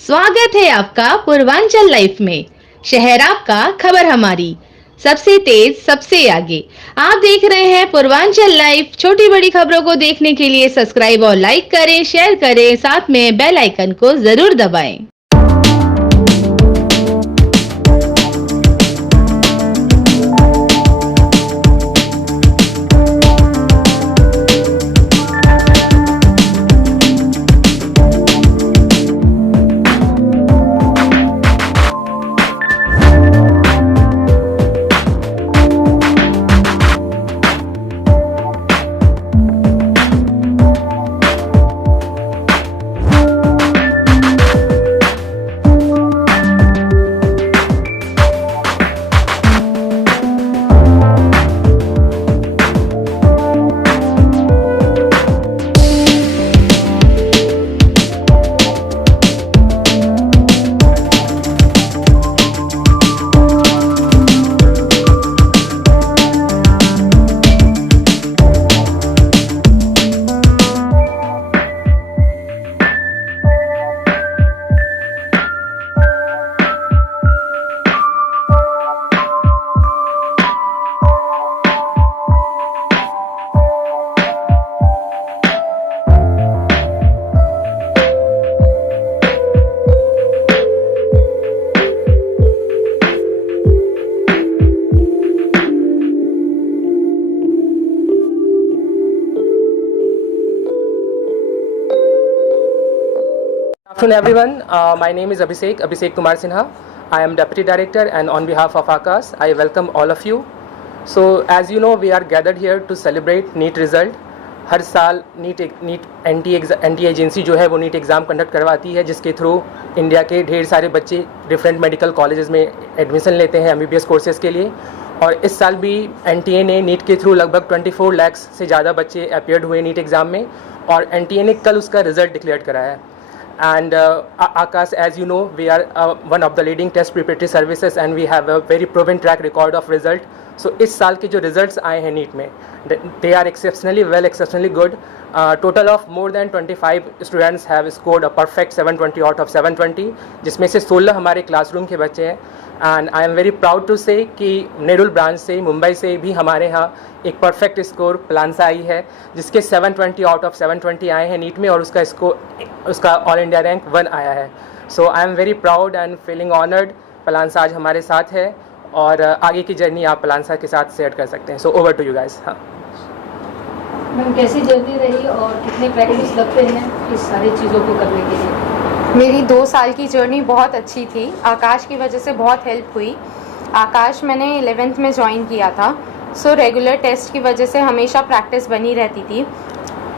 स्वागत है आपका पूर्वांचल लाइफ में। शहर आपका, खबर हमारी, सबसे तेज सबसे आगे। आप देख रहे हैं पूर्वांचल लाइफ। छोटी बड़ी खबरों को देखने के लिए सब्सक्राइब और लाइक करें, शेयर करें, साथ में बेल आइकन को जरूर दबाएं। Good afternoon everyone, my name is Abhishek Kumar Sinha. I am Deputy Director, and on behalf of Aakash, I welcome all of you. So as you know, we are gathered here to celebrate NEET result. हर साल NEET anti agency जो है वो NEET exam conduct करवाती है, जिसके through India के ढेर सारे बच्चे डिफरेंट मेडिकल कॉलेजेस में एडमिशन लेते हैं MBBS कोर्सेज के लिए। और इस साल भी NTA ने नीट के थ्रू लगभग 24 लाख से ज़्यादा बच्चे अपीयर्ड हुए नीट एग्ज़ाम में, और NTA ने कल उसका रिजल्ट डिक्लेयर कराया है। And Aakash, as you know, we are one of the leading test preparatory services and we have a very proven track record of result. So इस साल के जो results आए हैं नीट में, they are exceptionally well, exceptionally good. Total of more than 25 students have scored a perfect 720 out of 720, जिसमें से 16 हमारे क्लासरूम के बच्चे हैं। And I am very proud to say कि नेरुल ब्रांच से, मुंबई से भी हमारे यहाँ एक परफेक्ट स्कोर पलांसा आई है, जिसके 720 आउट ऑफ 720 आए हैं नीट में, और उसका ऑल इंडिया रैंक 1 आया है। So I am very proud and feeling honoured. पलांसा आज हमारे साथ है और आगे की जर्नी आप पलांसा के साथ शेयर कर सकते हैं। So over to you guys. हाँ मैम, कैसी जर्नी रही और कितने प्रैक्टिस लगते हैं इस सारी चीज़ों को करने के लिए? मेरी 2 साल की जर्नी बहुत अच्छी थी। आकाश की वजह से बहुत हेल्प हुई। आकाश मैंने 11th में ज्वाइन किया था, सो रेगुलर टेस्ट की वजह से हमेशा प्रैक्टिस बनी रहती थी।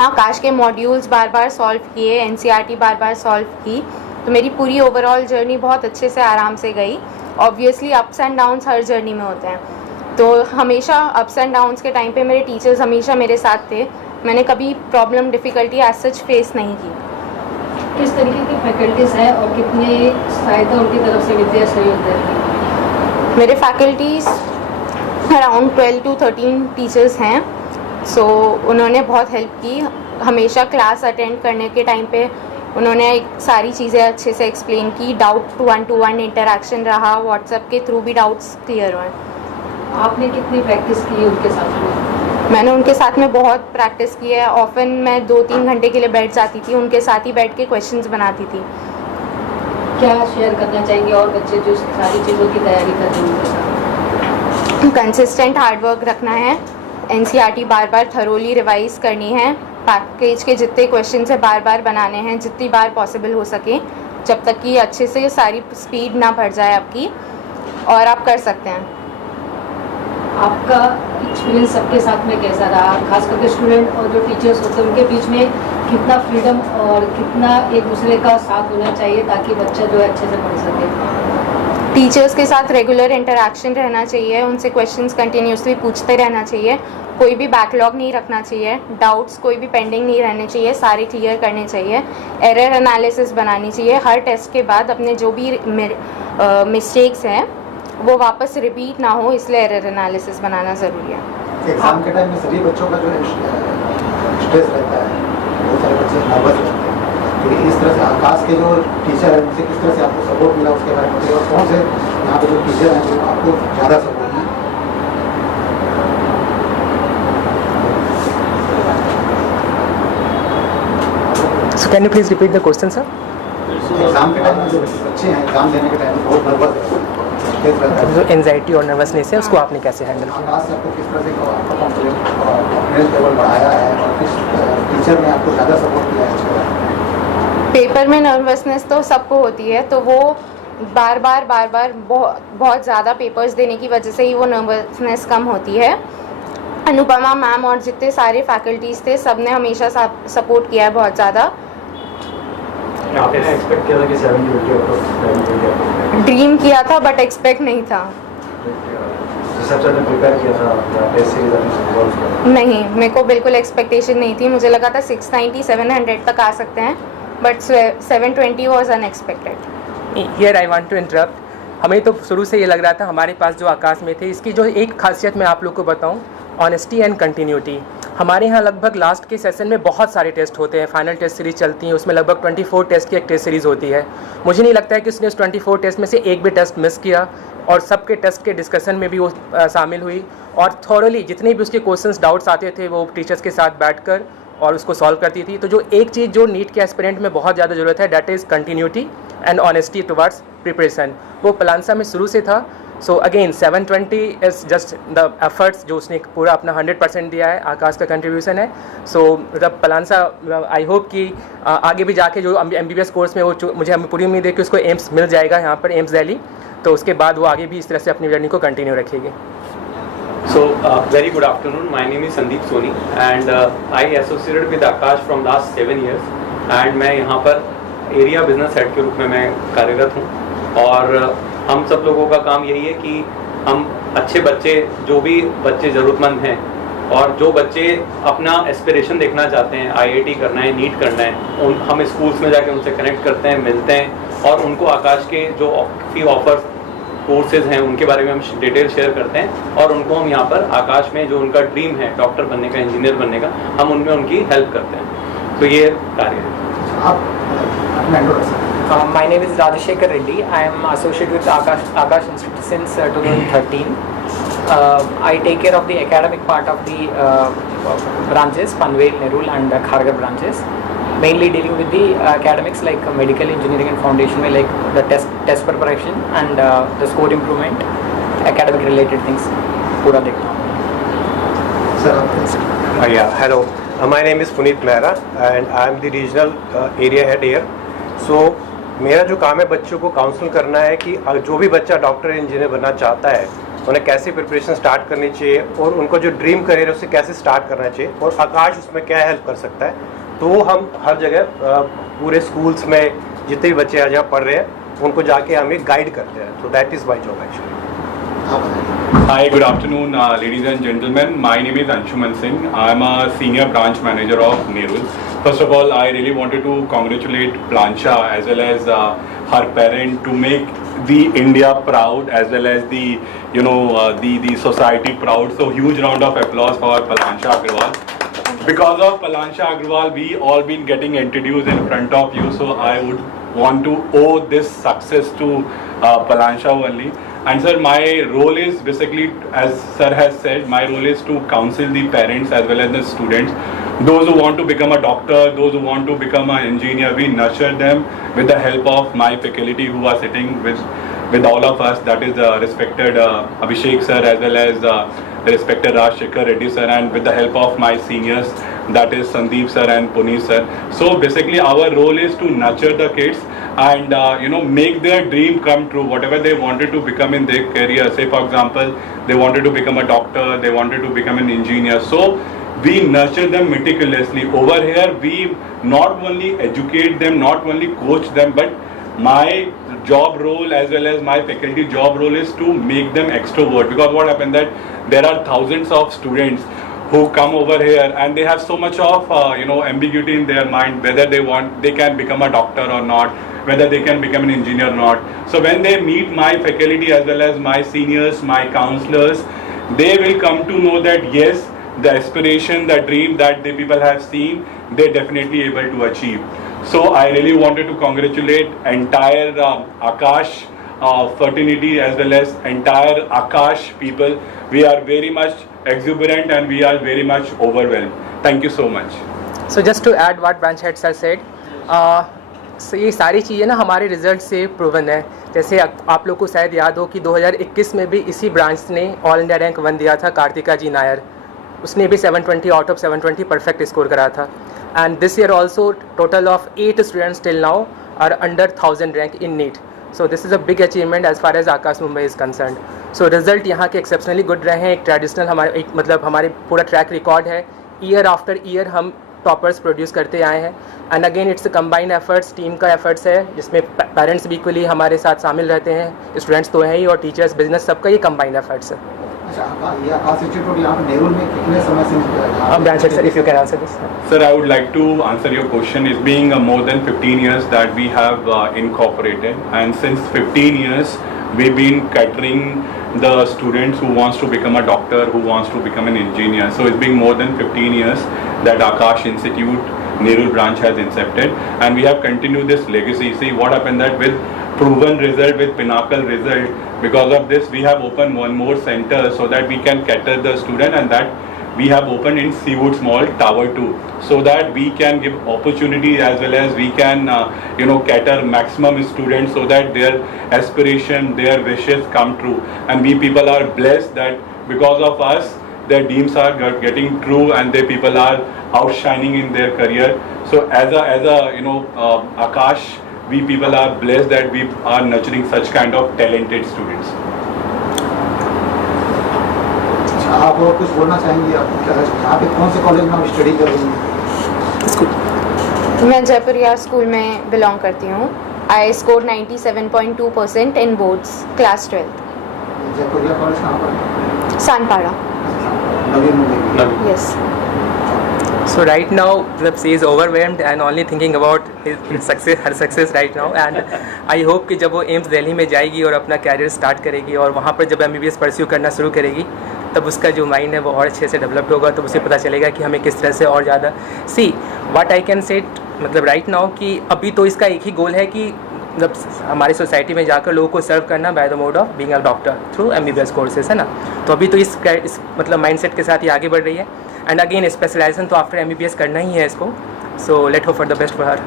आकाश के मॉड्यूल्स बार बार सॉल्व किए, NCERT बार बार सॉल्व की, तो मेरी पूरी ओवरऑल जर्नी बहुत अच्छे से आराम से गई। ऑब्वियसली अप्स एंड डाउन्स हर जर्नी में होते हैं, तो हमेशा अप्स एंड डाउन्स के टाइम पे मेरे टीचर्स हमेशा मेरे साथ थे। मैंने कभी problem, difficulty as such face नहीं की। किस तरीके की फैकल्टीज़ हैं और कितनी सहायता उनकी तरफ से मिलती है सहयोग देने? मेरे फैकल्टीज़ अराउंड 12 to 13 टीचर्स हैं। सो उन्होंने बहुत हेल्प की। हमेशा क्लास अटेंड करने के टाइम पे उन्होंने सारी चीज़ें अच्छे से एक्सप्लेन की। डाउट 1-to-1 इंटरेक्शन रहा, व्हाट्सएप के थ्रू भी डाउट्स क्लियर हुए। आपने कितनी प्रैक्टिस की उनके साथ में? मैंने उनके साथ में बहुत प्रैक्टिस की है। ऑफन मैं 2-3 घंटे के लिए बैठ जाती थी, उनके साथ ही बैठ के क्वेश्चंस बनाती थी। क्या शेयर करना चाहेंगे और बच्चे जो सारी चीज़ों की तैयारी कर रहे हैं उनके साथ? कंसिस्टेंट हार्डवर्क रखना है, NCERT बार बार थरोली रिवाइज करनी है, पैकेज के जितने क्वेश्चन है बार बार बनाने हैं, जितनी बार पॉसिबल हो सके, जब तक कि अच्छे से सारी स्पीड ना बढ़ जाए आपकी, और आप कर सकते हैं। आपका एक्सपीरियंस सबके साथ में कैसा रहा, खास करके स्टूडेंट और जो टीचर्स होते हैं उनके बीच में कितना फ्रीडम और कितना एक दूसरे का साथ होना चाहिए ताकि बच्चा जो है अच्छे से पढ़ सके? टीचर्स के साथ रेगुलर इंटरेक्शन रहना चाहिए, उनसे क्वेश्चंस कंटिन्यूसली पूछते रहना चाहिए, कोई भी बैकलॉग नहीं रखना चाहिए, डाउट्स कोई भी पेंडिंग नहीं रहने चाहिए, सारे क्लियर करने चाहिए, एरर एनालिसिस बनानी चाहिए। हर टेस्ट के बाद अपने जो भी मिस्टेक्स हैं वो वापस रिपीट ना हो, इसलिए एरर एनालिसिस बनाना ज़रूरी है। एग्जाम के टाइम में सभी बच्चों का जो स्ट्रेस रहता है, बहुत सारे बच्चे नर्वस रहते हैं, तो इस तरह से आकाश के जो टीचर हैं उनसे किस तरह से आपको सपोर्ट मिला उसके बारे में बताइए, और कौन से यहाँ पे जो टीचर हैं जो आपको ज़्यादा सपोर्ट मिला? So can you please repeat the question, sir? Exam के टाइम में जो बच्चे हैं एग्जाम देने के टाइम में बहुत नर्वस है, जो एंजाइटी और नर्वसनेस है उसको आपने कैसे हैंडल किया? आकाश से आपको किस तरह से आपका कॉन्फिडेंस लेवल बढ़ाया है और किस टीचर ने आपको ज़्यादा सपोर्ट किया है इसके बारे में? पेपर में नर्वसनेस तो सबको होती है, तो वो बार बार बहुत ज़्यादा पेपर्स देने की वजह से ही वो नर्वसनेस कम होती है। अनुपमा मैम और जितने सारे फैकल्टीज़ थे सब ने हमेशा सपोर्ट किया है बहुत ज़्यादा। आपने एक्सपेक्ट किया था कि 720 ड्रीम किया था बट एक्सपेक्ट नहीं था। सबसे आपने प्रिपेयर किया था टेस्ट सीरीज आपने नहीं, मेरे को बिल्कुल एक्सपेक्टेशन नहीं थी। मुझे लगा था 690 700 तक आ सकते हैं, but 720 was unexpected. Here I want to interrupt. हमें तो शुरू से ये लग रहा था, हमारे पास जो आकाश में थे, इसकी जो एक खासियत मैं आप लोग को बताऊं, ऑनेस्टी एंड कंटिन्यूटी। हमारे यहाँ लगभग लास्ट के सेशन में बहुत सारे टेस्ट होते हैं, फाइनल टेस्ट सीरीज चलती हैं, उसमें लगभग 24 टेस्ट की एक टेस्ट सीरीज़ होती है। मुझे नहीं लगता है कि उसने उस 24 टेस्ट में से एक भी टेस्ट मिस किया, और सबके टेस्ट के डिस्कशन में भी वो शामिल हुई, और थॉरली जितने भी उसके क्वेश्चंस डाउट्स आते थे वो टीचर्स के साथ बैठकर और उसको सॉल्व करती थी। तो जो एक चीज़ जो नीट के एस्पिरेंट में बहुत ज़्यादा ज़रूरत है, that is continuity and honesty towards preparation, वो पलांसा में शुरू से था। So again 720 is just the efforts जो उसने पूरा अपना 100% दिया है, आकाश का कंट्रीब्यूशन है। सो द पलांसा, आई होप कि आगे भी जाके जो MBBS कोर्स में वो मुझे पूरी उम्मीद है कि उसको एम्स मिल जाएगा यहाँ पर, एम्स दिल्ली, तो उसके बाद वो आगे भी इस तरह से अपनी जर्नी को कंटिन्यू रखेगी। So, very good afternoon. My name is Sandeep Soni and I associated with Akash from last 7 years and मैं यहाँ पर एरिया बिजनेस हेड के रूप में मैं कार्यरत हूँ। और हम सब लोगों का काम यही है कि हम अच्छे बच्चे, जो भी बच्चे ज़रूरतमंद हैं और जो बच्चे अपना एस्पिरेशन देखना चाहते हैं, IIT करना है, नीट करना है, हम स्कूल्स में जाके उनसे कनेक्ट करते हैं, मिलते हैं और उनको आकाश के जो फी ऑफर्स कोर्सेज हैं उनके बारे में हम डिटेल शेयर करते हैं और उनको हम यहाँ पर आकाश में जो उनका ड्रीम है डॉक्टर बनने का, इंजीनियर बनने का, हम उनमें उनकी हेल्प करते हैं। तो ये कार्य है। My name is Rajashekar Reddy. I am associate with Akash Institute since 2013. I take care of the academic part of the branches, Panvel, Nerul and Kharghar branches. Mainly dealing with the academics like medical engineering and foundation में like the test preparation and the score improvement, academic related things पूरा देखता हूँ। Sir Yeah, hello. My name is Puneet Mehra and I am the regional area head here. So मेरा जो काम है बच्चों को काउंसिल करना है कि जो भी बच्चा डॉक्टर इंजीनियर बनना चाहता है उन्हें कैसे प्रिपरेशन स्टार्ट करनी चाहिए और उनको जो ड्रीम करियर है उसे कैसे स्टार्ट करना चाहिए और आकाश उसमें क्या हेल्प कर सकता है। तो हम हर जगह पूरे स्कूल्स में जितने भी बच्चे आज यहाँ पढ़ रहे हैं उनको जाके हमें गाइड करते हैं। तो that is my job actually. Hi, good afternoon, ladies and gentlemen. My name is Anshuman Singh. I am a senior branch manager of Nerul. First of all, I really wanted to congratulate Plansha as well as her parent to make the India proud as well as the the society proud. So huge round of applause for Plansha Agarwal. Because of Plansha Agarwal, we all been getting introduced in front of you. So I would want to owe this success to Plansha only. And sir, my role is basically, as sir has said, my role is to counsel the parents as well as the students. Those who want to become a doctor, those who want to become an engineer, we nurture them with the help of my faculty who are sitting with all of us. That is respected Abhishek sir as well as respected Rajashekar Reddy sir, and with the help of my seniors, that is Sandeep sir and Puneet sir. So basically our role is to nurture the kids and make their dream come true, whatever they wanted to become in their career. Say for example, they wanted to become a doctor, they wanted to become an engineer. So we nurture them meticulously. Over here we not only educate them, not only coach them, but my job role as well as my faculty job role is to make them extrovert. Because what happened that there are thousands of students who come over here and they have so much of ambiguity in their mind, whether they can become a doctor or not, whether they can become an engineer or not. So when they meet my faculty as well as my seniors, my counselors, they will come to know that yes, the aspiration, the dream that the people have seen, they're definitely able to achieve. So I really wanted to congratulate entire Akash fraternity as well as entire Akash people. We are very much exuberant and we are very much overwhelmed. Thank you so much. So just to add what branch heads have said, so ये सारी चीज़ें ना हमारे result से proven है। जैसे आप लोग को शायद याद हो कि 2021 में भी इसी ब्रांच ने ऑल इंडिया रैंक 1 दिया था, कार्तिका जी नायर, उसने भी 720 आउट ऑफ 720 परफेक्ट स्कोर करा था। And this year also total of 8 students till now are under 1000 rank in NEET. So this is a big achievement as far as Aakash Mumbai is concern. सो result यहाँ के exceptionally good रहे हैं। एक traditional हमारे एक मतलब हमारे पूरा ट्रैक रिकॉर्ड है, ईयर आफ्टर ईयर हम टॉपर्स प्रोड्यूस करते आए हैं। And again it's combined efforts, team का एफर्ट्स है जिसमें पेरेंट्स भी इक्वली हमारे साथ शामिल रहते हैं, स्टूडेंट्स तो हैं ही और टीचर्स, बिजनेस, सबका ये कंबाइंड एफर्ट्स है। अच्छा, ये आकाश इंस्टीट्यूट यहाँ पे नेरुल में कितने समय से branch head sir, if you can answer this. Sir, I would like to answer your question. It's being more than 15 years that we have incorporated, and since 15 years we've been catering the students who wants to become a doctor, who wants to become an engineer. So it's been more than 15 years that Akash Institute Nerul branch has incepted, and we have continued this legacy. See what happened that with proven result, with pinnacle result, because of this we have opened one more center so that we can cater the student, and that we have opened in Seawoods Mall Tower 2, so that we can give opportunity as well as we can cater maximum students so that their aspiration, their wishes come true. And we people are blessed that because of us their dreams are getting true and their people are outshining in their career. So as a Akash, we people are blessed that we are nurturing such kind of talented students. आप और कुछ बोलना चाहेंगे? आप यहाँ पे कौन से कॉलेज में आप स्टडी कर रही हैं? मैं जयपुर यार स्कूल में बिलोंग करती हूँ। I score 97.2% in boards class 12th। Jaipur college कहाँ पर है? Sanpada. Navi Mumbai. Yes. So right now, she is overwhelmed and only thinking about his success, her success right now. And I hope कि जब वो एम्स दिल्ली में जाएगी और अपना कैरियर स्टार्ट करेगी और वहाँ पर जब MBBS परस्यू करना शुरू करेगी, तब उसका जो माइंड है वो और अच्छे से डेवलप्ड होगा, तो उसे पता चलेगा कि हमें किस तरह से और ज़्यादा व्हाट आई कैन से मतलब राइट नाउ कि अभी तो इसका एक ही गोल है कि मतलब हमारी सोसाइटी में जाकर लोगों को सर्व करना by the mode of being a doctor through MBBS courses, है ना। तो अभी तो इस मतलब माइंडसेट के साथ ही आगे बढ़ रही है। एंड अगेन स्पेशलाइजेशन तो आफ्टर MBBS करना ही है इसको। So let hope for the best for her.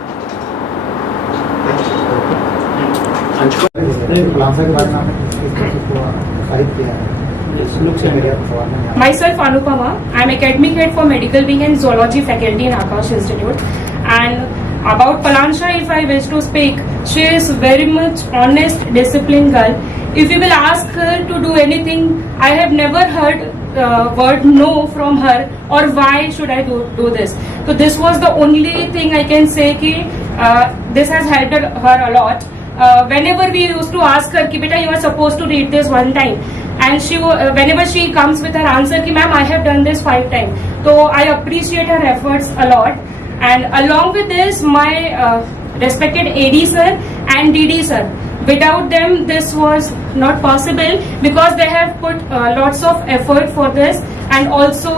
Myself Anupama, I am academic head for medical wing and zoology faculty in Akash Institute. And about Palansha, if I wish to speak, she is very much honest, disciplined girl. If you will ask her to do anything, I have never heard word no from her or why should I do this. So this was the only thing I can say ki this has helped her a lot. Whenever we used to ask her ki beta you are supposed to read this one time, and she whenever she comes with her answer ki ma'am I have done this 5 times. So I appreciate her efforts a lot. And along with this, my respected AD sir and DD sir, without them this was not possible because they have put lots of effort for this, and also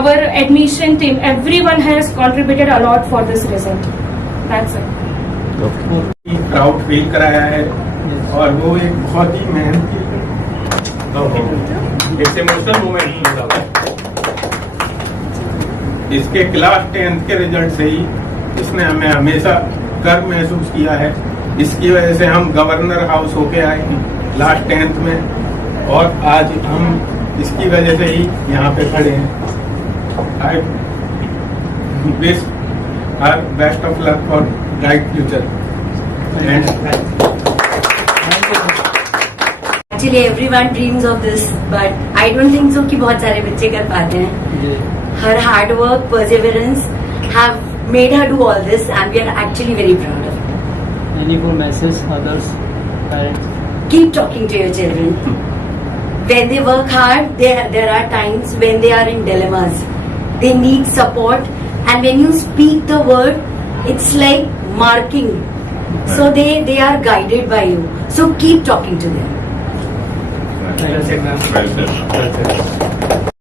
our admission team, everyone has contributed a lot for this result. That's it. Proud feel कराया है और वो एक बहुत ही मेहनती it's emotional moment. इसके class 10th के result से ही इसने हमें हमेशा गर्व महसूस किया है। इसकी वजह से हम गवर्नर हाउस होके आए हैं लास्ट 10th में, और आज हम इसकी वजह से ही यहाँ पे खड़े हैं। I wish her best of luck for bright future. Actually everyone dreams of this, but I don't think so कि बहुत सारे बच्चे कर पाते हैं। Her hard work, perseverance have made her do all this, and we are actually very proud of her. Any more message others, parents? Keep talking to your children. When they work hard, there are times when they are in dilemmas. They need support, and when you speak the word, it's like marking. So they are guided by you. So keep talking to them. Well said.